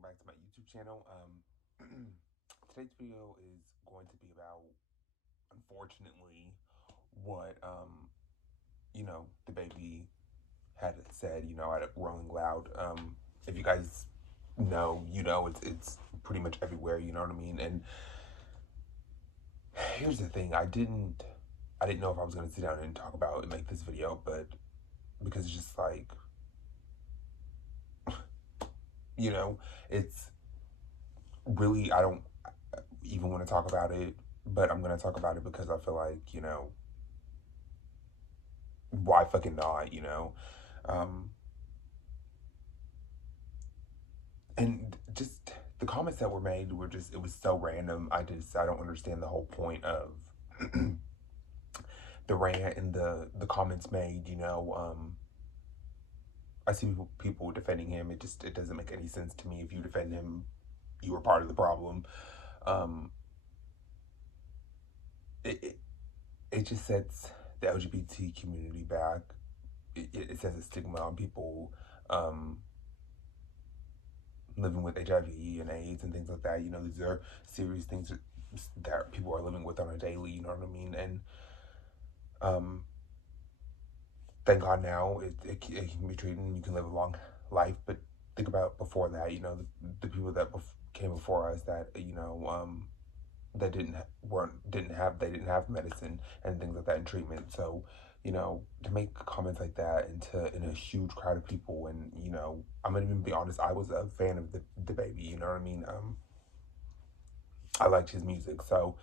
welcome back to my YouTube channel. Today's video is going to be about, unfortunately, what DaBaby had said, at Rolling Loud. If you guys know, it's pretty much everywhere, you know what I mean? And here's the thing, I didn't know if I was gonna sit down and talk about and make this video, but because it's just like, it's really, I don't even want to talk about it, but I'm going to talk about it because I feel like, why fucking not? Um, and just the comments that were made were just, it was so random. I don't understand the whole point of the rant and the comments made. I see people defending him. It doesn't make any sense to me. If you defend him, you were part of the problem. Um, it just sets the LGBT community back. It sets a stigma on people living with HIV and AIDS and things like that. These are serious things that people are living with on a daily, you know what I mean? And thank God now it can be treated and you can live a long life. But think about before that, the people that came before us that, that they didn't have medicine and things like that and treatment. So, to make comments like that in a huge crowd of people, and I'm gonna even be honest, I was a fan of DaBaby, you know what I mean? I liked his music, so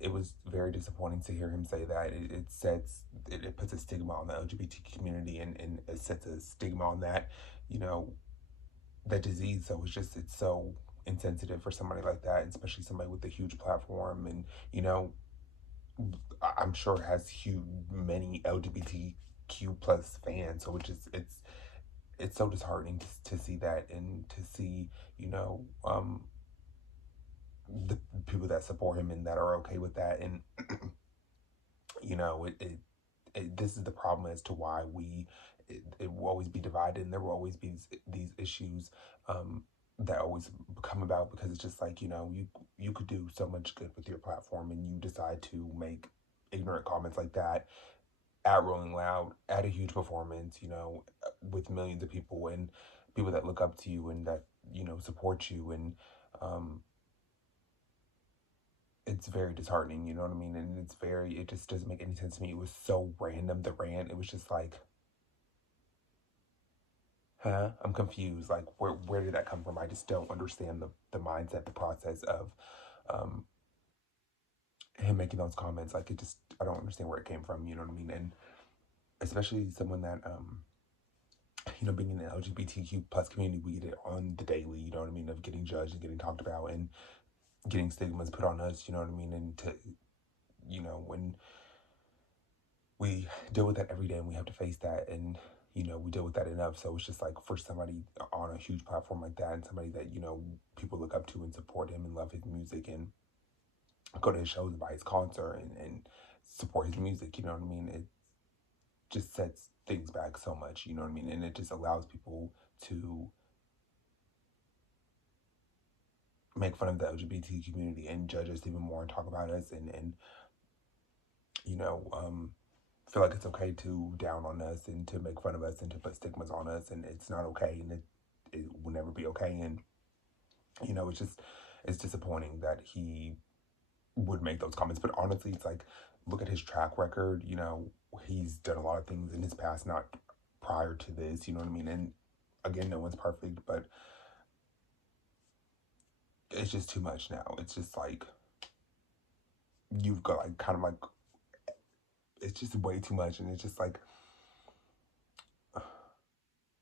it was very disappointing to hear him say that. It puts a stigma on the LGBT community, and it sets a stigma on that disease. So it's so insensitive for somebody like that, especially somebody with a huge platform, and I'm sure has many LGBTQ plus fans. So it's so disheartening to see that, and to see the people that support him and that are okay with that. And this is the problem as to why it will always be divided, and there will always be these issues that always come about, because it's just like, you could do so much good with your platform, and you decide to make ignorant comments like that at Rolling Loud, at a huge performance, with millions of people and people that look up to you and that, support you. And it's very disheartening, you know what I mean? And it just doesn't make any sense to me. It was so random, the rant. It was just like, huh? I'm confused. Like, where did that come from? I just don't understand the mindset, the process of him making those comments. Like, I don't understand where it came from, you know what I mean? And especially someone that, being in the LGBTQ plus community, we get it on the daily, you know what I mean, of getting judged and getting talked about and getting stigmas put on us, you know what I mean? And when we deal with that every day and we have to face that, and we deal with that enough. So it's just like, for somebody on a huge platform like that, and somebody that people look up to and support him and love his music and go to his shows and buy his concert and support his music, you know what I mean? It just sets things back so much, you know what I mean? And it just allows people to make fun of the LGBT community and judge us even more and talk about us, and feel like it's okay to down on us and to make fun of us and to put stigmas on us, and it's not okay, and it will never be okay. And it's disappointing that he would make those comments. But honestly, it's like, look at his track record. He's done a lot of things in his past, not prior to this, you know what I mean? And again, no one's perfect, but it's just too much now. It's just like, you've got like kind of like, it's just way too much. And it's just like,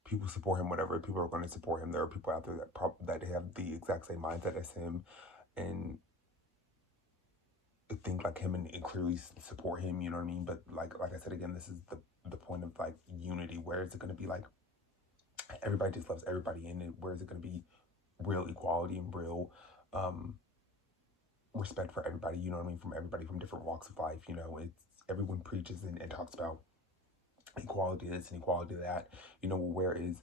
people support him, whatever. People are going to support him. There are people out there that have the exact same mindset as him and think like him, and clearly support him, you know what I mean? But like I said, again, this is the point of like unity. Where is it going to be like everybody just loves everybody in it? Where is it going to be real equality and real respect for everybody, you know what I mean? From everybody from different walks of life, it's everyone preaches and talks about equality this and equality that, where is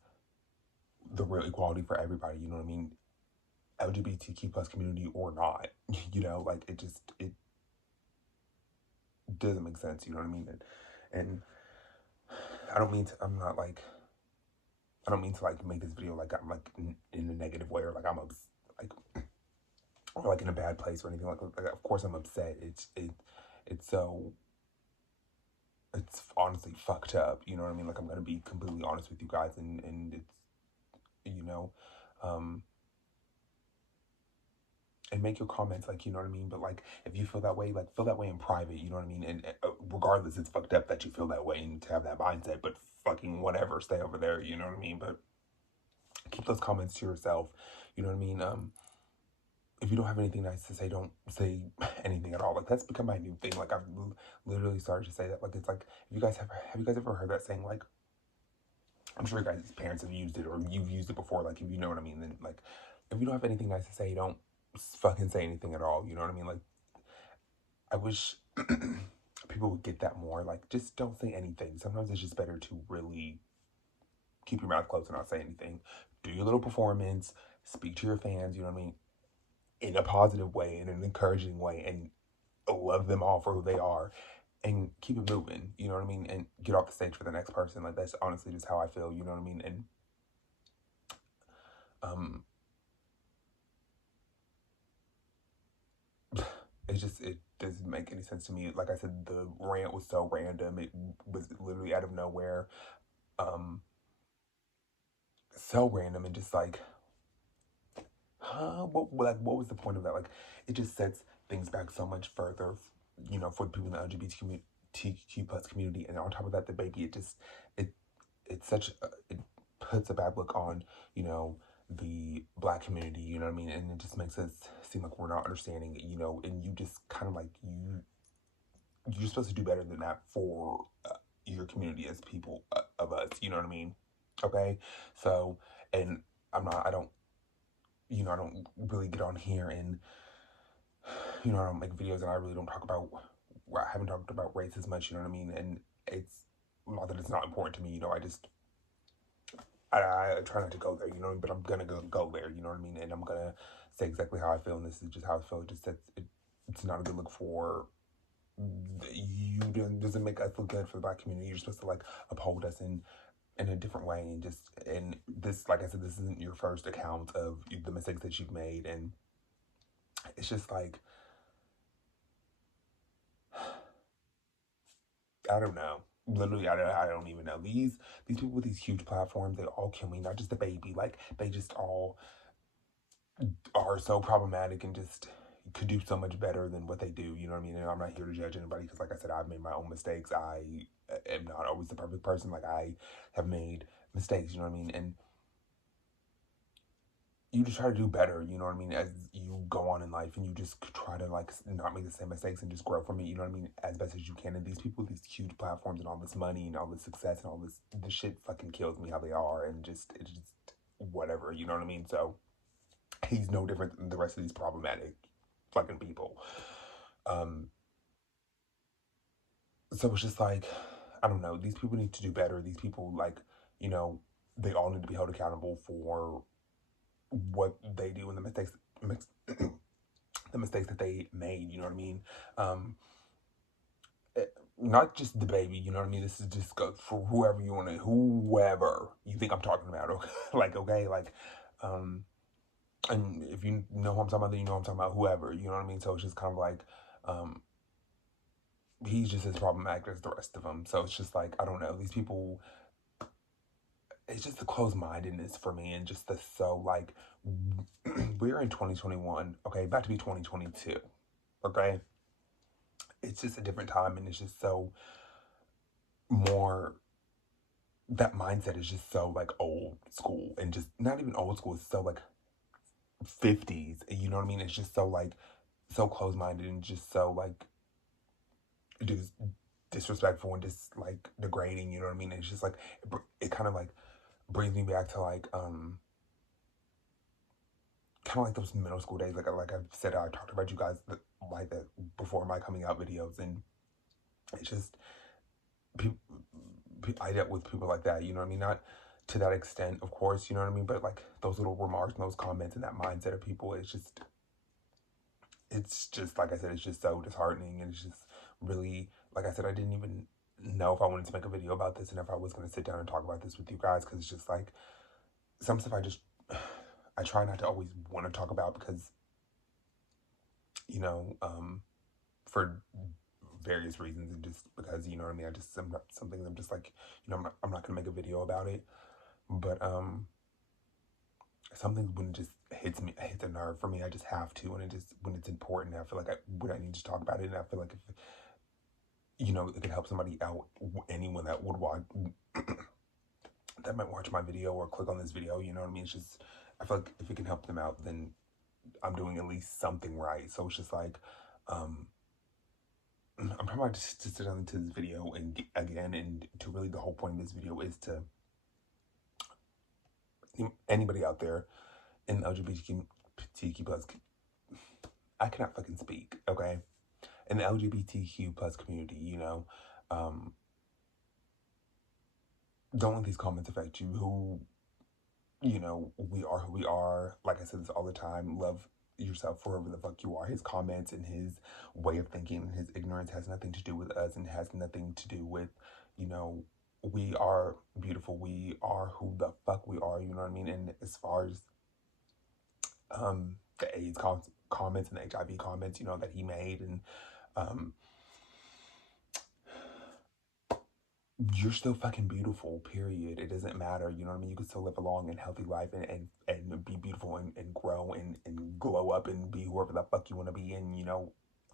the real equality for everybody, you know what I mean? LGBTQ plus community or not. You know, like it doesn't make sense. You know what I mean? And I don't mean to. I'm not like. I don't mean to like make this video like I'm like in a negative way or like I'm like or like in a bad place or anything like. Of course I'm upset. It's so it's honestly fucked up. You know what I mean? Like I'm gonna be completely honest with you guys, and it's you know, um, and make your comments like you know what I mean. But like if you feel that way, like feel that way in private. You know what I mean? And regardless, it's fucked up that you feel that way and to have that mindset. But fucking whatever, stay over there. You know what I mean? But keep those comments to yourself. You know what I mean? If you don't have anything nice to say, don't say anything at all. Like that's become my new thing. Like I've literally started to say that. Like it's like if you guys have you guys ever heard that saying? Like I'm sure you guys' parents have used it or you've used it before. Like if you know what I mean, then like if you don't have anything nice to say, don't fucking say anything at all. You know what I mean? Like I wish people would get that more. Like just don't say anything. Sometimes it's just better to really keep your mouth closed and not say anything. Do your little performance. Speak to your fans. You know what I mean? In a positive way, in an encouraging way, and love them all for who they are, and keep it moving. You know what I mean? And get off the stage for the next person. Like that's honestly just how I feel. You know what I mean? And um, it doesn't make any sense to me. Like I said, the rant was so random. It was literally out of nowhere. Um, so random and just like, huh? What was the point of that? Like, it just sets things back so much further. You know, for the people in the LGBTQ plus community, and on top of that, DaBaby. It it's such it puts a bad look on you know the black community. You know what I mean? And it just makes us seem like we're not understanding. You know, and you just kind of like you're supposed to do better than that for your community as people of us. You know what I mean? Okay, so and I don't I don't really get on here and I don't make videos and I really don't talk about I haven't talked about race as much. You know what I mean? And it's not that it's not important to me. You know, I try not to go there, but I'm gonna go there, you know what I mean? And I'm gonna say exactly how I feel, and this is just how I feel. It just that it's not a good look for you. Doesn't make us look good for the black community. You're supposed to like uphold us in a different way, and this, like I said, this isn't your first account of the mistakes that you've made, and it's just like I don't know. Literally, I don't even know. These people with these huge platforms, they all kill me. Not just DaBaby, like they just all are so problematic and just could do so much better than what they do. You know what I mean? And I'm not here to judge anybody because, like I said, I've made my own mistakes. I am not always the perfect person. Like I have made mistakes. You know what I mean? And you just try to do better, you know what I mean, as you go on in life, and you just try to like not make the same mistakes and just grow from it, you know what I mean, as best as you can. And these people with these huge platforms and all this money and all this success and all this shit fucking kills me how they are, and it's just whatever, you know what I mean? So he's no different than the rest of these problematic fucking people. Um, so it's just like, I don't know, these people need to do better. These people, like, you know, they all need to be held accountable for what they do and the the mistakes that they made, you know what I mean? Um, not just DaBaby, you know what I mean? This is just for whoever whoever you think I'm talking about, okay? Like, okay, like, and if you know who I'm talking about, then you know who I'm talking about, whoever, you know what I mean? So it's just kind of like, um, he's just as problematic as the rest of them. So it's just like, I don't know, these people, it's just the closed-mindedness for me, and just the so like we're in 2021, okay, about to be 2022, okay. It's just a different time, and it's just so more that mindset is just so like old school, and just not even old school, it's so like 50s, you know what I mean? It's just so like so closed-minded and just so like just disrespectful and just like degrading, you know what I mean? It's just like it kind of like brings me back to like kind of like those middle school days. Like I've said, I talked about you guys like that before my coming out videos, and it's just people, I dealt with people like that. You know what I mean? to that extent, of course, you know what I mean? But like those little remarks and those comments and that mindset of people, it's just, like I said, it's just so disheartening. And it's just really, like I said, I didn't even know if I wanted to make a video about this and if I was going to sit down and talk about this with you guys, because it's just like some stuff I try not to always want to talk about because, you know, for various reasons, and just because, you know what I mean, some things I'm just like, you know, I'm not gonna make a video about it. But something when it just hits a nerve for me, I just have to. And it just, when it's important, I feel like I need to talk about it. And I feel like if, you know, it could help somebody out, anyone that would watch, that might watch my video or click on this video, you know what I mean? It's just, I feel like if it can help them out, then I'm doing at least something right. So it's just like, I'm probably just to sit down into this video and again, and to really, the whole point of this video is to anybody out there in the LGBTQ plus, I cannot fucking speak, okay? In the LGBTQ plus community, you know, don't let these comments affect you. You know, we are who we are. Like I said this all the time, love yourself for whoever the fuck you are. His comments and his way of thinking and his ignorance has nothing to do with us, and has nothing to do with, you know, we are beautiful. We are who the fuck we are, you know what I mean? And as far as the AIDS comments and the HIV comments, you know, that he made, and you're still fucking beautiful, period. It doesn't matter, you know what I mean? You can still live a long and healthy life, and be beautiful, and grow, and glow up, and be whoever the fuck you want to be, and, you know,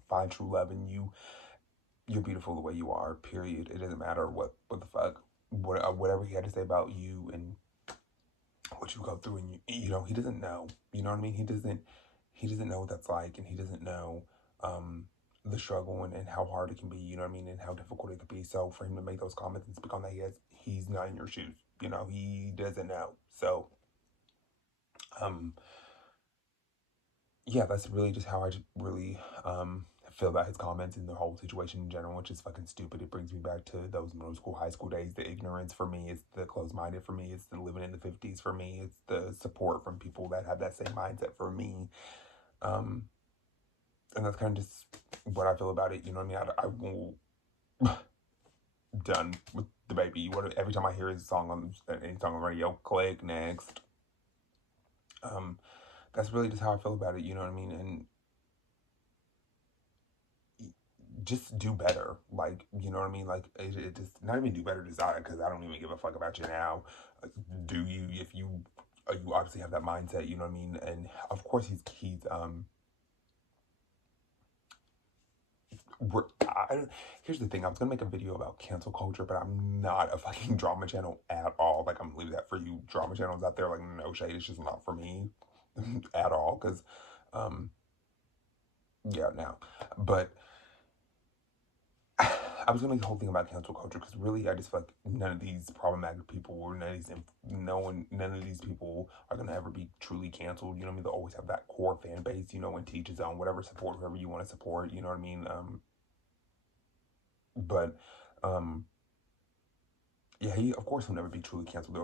find true love. And you're beautiful the way you are, period. It doesn't matter what the fuck, whatever he had to say about you and what you go through. And you know, he doesn't know, you know what I mean? He doesn't know what that's like, and he doesn't know the struggle, and how hard it can be, you know what I mean, and how difficult it could be. So for him to make those comments and speak on that, he's not in your shoes, you know, he doesn't know. So yeah, that's really just how I really feel about his comments and the whole situation in general, which is fucking stupid. It brings me back to those middle school, high school days. The ignorance for me, it's the closed-minded for me, it's the living in the 50s for me, it's the support from people that have that same mindset for me. And that's kind of just what I feel about it, you know what I mean? I will done with DaBaby. Every time I hear his song on any song on radio, click next. That's really just how I feel about it, you know what I mean? And just do better, like, you know what I mean? Like, it just, not even do better, desire, because I don't even give a fuck about you now. Do you? If you obviously have that mindset, you know what I mean? And of course he's here's the thing. I was gonna make a video about cancel culture, but I'm not a fucking drama channel at all. Like, I'm gonna leave that for you drama channels out there. Like, no shade, it's just not for me at all. Because yeah, now, but I was gonna make the whole thing about cancel culture, because really I just feel like none of these problematic people, or none of these people are gonna ever be truly canceled. You know what I mean? They'll always have that core fan base, you know, and to each his own, whatever, support whoever you want to support, you know what I mean? But yeah, he, of course, he'll never be truly canceled.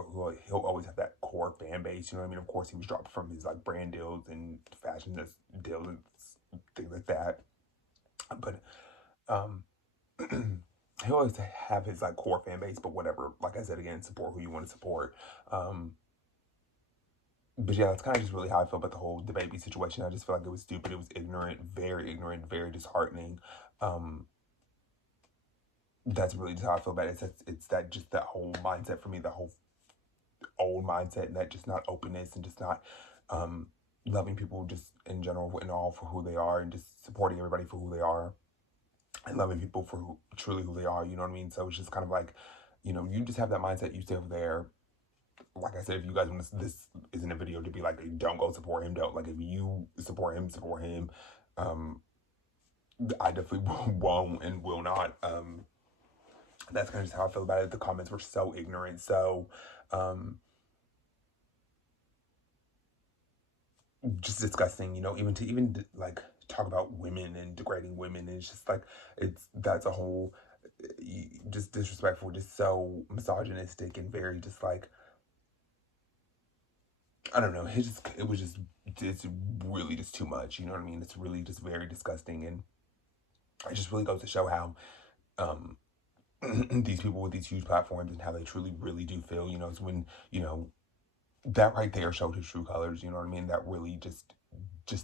He'll always have that core fan base, you know what I mean? Of course, he was dropped from his like brand deals and fashion deals and things like that. But he'll always have his like core fan base. But whatever, like I said again, support who you want to support. But yeah, that's kind of just really how I feel about the whole DaBaby situation. I just feel like it was stupid. It was ignorant, very disheartening. That's really just how I feel about it. It's that, just that whole mindset for me, the whole old mindset, and that just not openness, and just not loving people just in general and all for who they are, and just supporting everybody for who they are, and loving people for truly who they are, you know what I mean? So it's just kind of like, you know, you just have that mindset, you stay over there. Like I said, if you guys want this isn't a video to be like, don't go support him, don't. Like, if you support him, I definitely won't and will not. That's kind of just how I feel about it. The comments were so ignorant, so just disgusting, you know, even like talk about women and degrading women. And it's just like, that's a whole, just disrespectful, just so misogynistic, and very just like, I don't know. It's really just too much. You know what I mean? It's really just very disgusting, and it just really goes to show how um, these people with these huge platforms and how they truly, really do feel. You know, it's when that right there showed his true colors. You know what I mean? That really just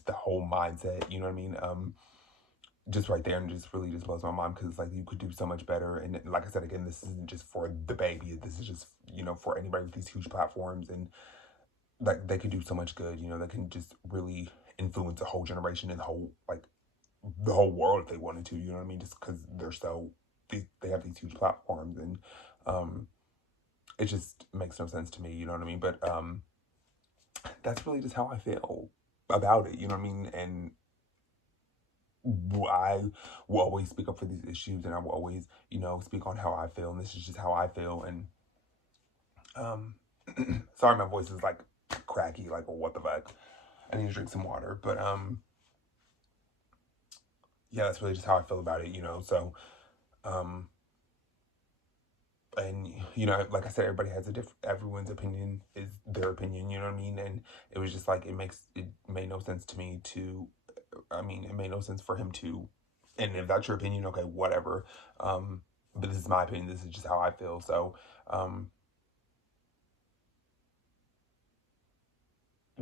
the whole mindset. You know what I mean? Just right there, and just really just blows my mind, because it's like you could do so much better. And like I said again, this isn't just for DaBaby. This is just for anybody with these huge platforms, and like they could do so much good. They can just really influence a whole generation and the whole world if they wanted to. You know what I mean? Just because they have these huge platforms, and it just makes no sense to me. You know what I mean? But that's really just how I feel about it. You know what I mean? And I will always speak up for these issues, and I will always, speak on how I feel, and this is just how I feel. And sorry, my voice is like cracky, like, well, what the fuck? I need to drink some water, but yeah, that's really just how I feel about it, So, and like I said, everybody has everyone's opinion is their opinion. You know what I mean? And it was just like it made no sense to me to. It made no sense for him to, and if that's your opinion, okay, whatever. But this is my opinion. This is just how I feel. So,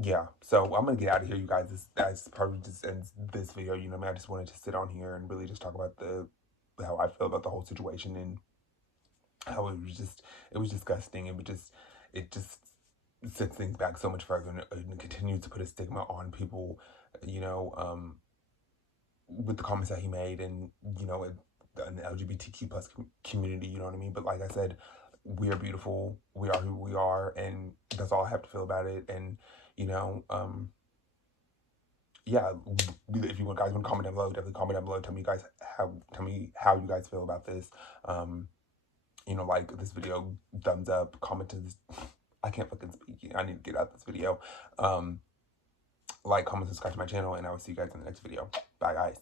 yeah. So I'm gonna get out of here, you guys. That's probably just ends this video. You know, I just wanted to sit on here and really just talk about how I feel about the whole situation, and how it was disgusting. It just sets things back so much further, and continues to put a stigma on people. You know, with the comments that he made, and in the LGBTQ plus community, you know what I mean? But like I said, we are beautiful, we are who we are, and that's all I have to feel about it. And yeah, if you guys want to comment down below, definitely comment down below. Tell me how you guys feel about this. Like this video, thumbs up, comment to this. I can't fucking speak. I need to get out this video. Like, comment, subscribe to my channel, and I will see you guys in the next video. Bye, guys.